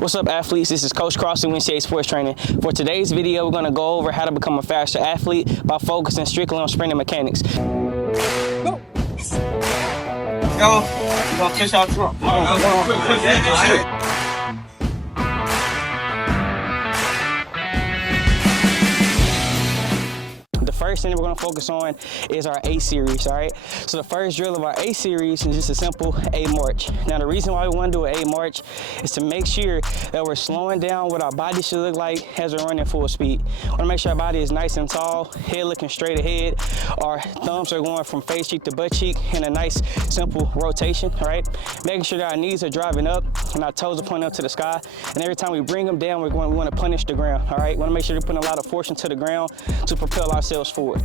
What's up, athletes? This is Coach Cross in NCAA Sports Training. For today's video, we're going to go over how to become a faster athlete by focusing strictly on sprint and mechanics. Go. Go. Go fish out front. First thing that we're going to focus on is our A series, all right? So the first drill of our A series is just a simple A march. Now the reason why we want to do an A march is to make sure that we're slowing down what our body should look like as we're running full speed. We want to make sure our body is nice and tall, head looking straight ahead. Our thumbs are going from face cheek to butt cheek in a nice simple rotation, all right? Making sure that our knees are driving up and our toes are pointing up to the sky. And every time we bring them down, we want to punish the ground, all right? We want to make sure we're putting a lot of force into the ground to propel ourselves forward.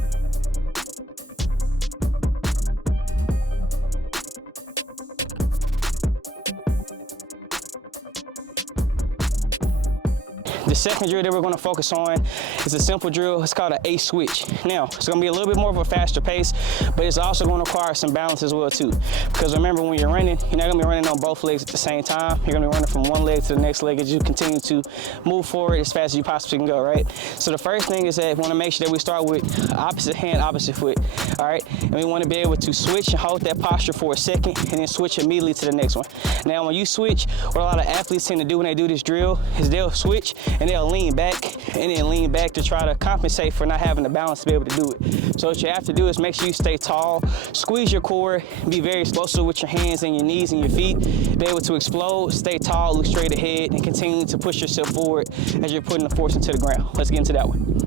The second drill that we're going to focus on is a simple drill. It's called an A switch. Now, it's going to be a little bit more of a faster pace, but it's also going to require some balance as well too. Because remember, when you're running, you're not going to be running on both legs at the same time. You're going to be running from one leg to the next leg as you continue to move forward as fast as you possibly can go, right? So the first thing is that we want to make sure that we start with opposite hand, opposite foot, all right? And we want to be able to switch and hold that posture for a second and then switch immediately to the next one. Now, when you switch, what a lot of athletes tend to do when they do this drill is they'll switch and they'll lean back and then lean back to try to compensate for not having the balance to be able to do it. So what you have to do is make sure you stay tall, squeeze your core, be very explosive with your hands and your knees and your feet, be able to explode, stay tall, look straight ahead, and continue to push yourself forward as you're putting the force into the ground. Let's get into that one.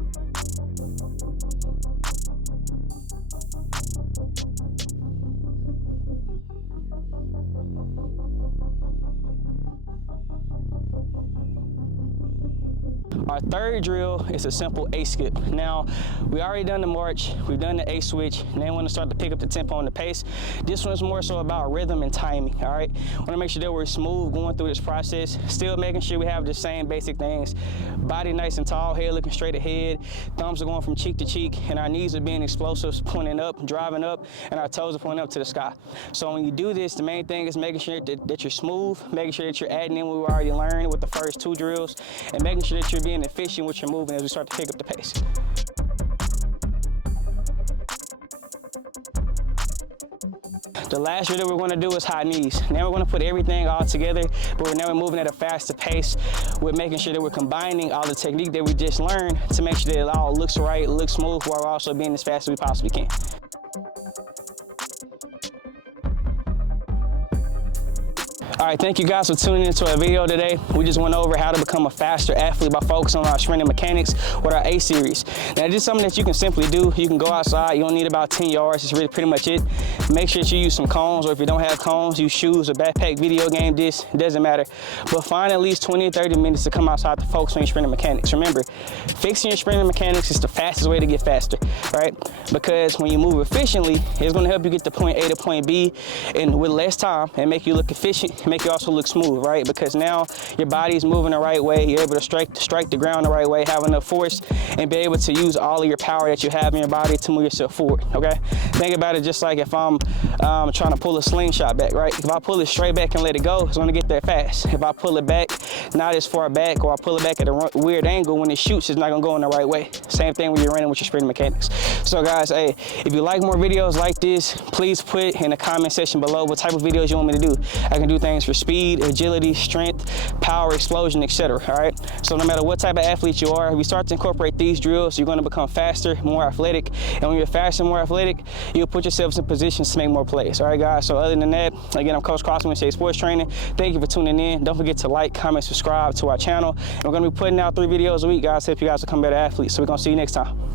Our third drill is a simple A skip. Now, we already done the march, we've done the A switch, and then we want to start to pick up the tempo and the pace. This one's more so about rhythm and timing, all right? We want to make sure that we're smooth going through this process, still making sure we have the same basic things. Body nice and tall, head looking straight ahead, thumbs are going from cheek to cheek, and our knees are being explosive, pointing up, driving up, and our toes are pointing up to the sky. So when you do this, the main thing is making sure that you're smooth, making sure that you're adding in what we already learned with the first two drills, and making sure that you're being efficient with your movement as we start to pick up the pace. The last drill that we're going to do is high knees. Now we're going to put everything all together, but now we're moving at a faster pace. We're making sure that we're combining all the technique that we just learned to make sure that it all looks right, looks smooth, while we're also being as fast as we possibly can. All right, thank you guys for tuning into our video today. We just went over how to become a faster athlete by focusing on our sprint and mechanics with our A series. Now, this is something that you can simply do. You can go outside, you don't need about 10 yards, it's really pretty much it. Make sure that you use some cones, or if you don't have cones, use shoes or backpack, video game disc, it doesn't matter. But find at least 20 or 30 minutes to come outside to focus on your sprint and mechanics. Remember, fixing your sprint and mechanics is the fastest way to get faster, right? Because when you move efficiently, it's gonna help you get to point A to point B and with less time and make you look efficient, make you also look smooth, right? Because now your body is moving the right way, you're able to strike the ground the right way, have enough force, and be able to use all of your power that you have in your body to move yourself forward, okay? Think about it just like if I'm trying to pull a slingshot back, right? If I pull it straight back and let it go, it's gonna get there fast. If I pull it back, not as far back, or I pull it back at a weird angle, when it shoots, it's not gonna go in the right way. Same thing when you're running with your sprint mechanics. So guys, hey, if you like more videos like this, please put in the comment section below what type of videos you want me to do. I can do things for speed, agility, strength, power, explosion, etc. All right. So no matter what type of athlete you are, if you start to incorporate these drills, you're going to become faster, more athletic. And when you're faster and more athletic, you'll put yourselves in positions to make more plays. All right, guys. So other than that, again, I'm Coach Cross with NCAA Sports Training. Thank you for tuning in. Don't forget to like, comment, subscribe to our channel. And we're going to be putting out 3 videos a week, guys. Hope you guys become better athletes. So we're going to see you next time.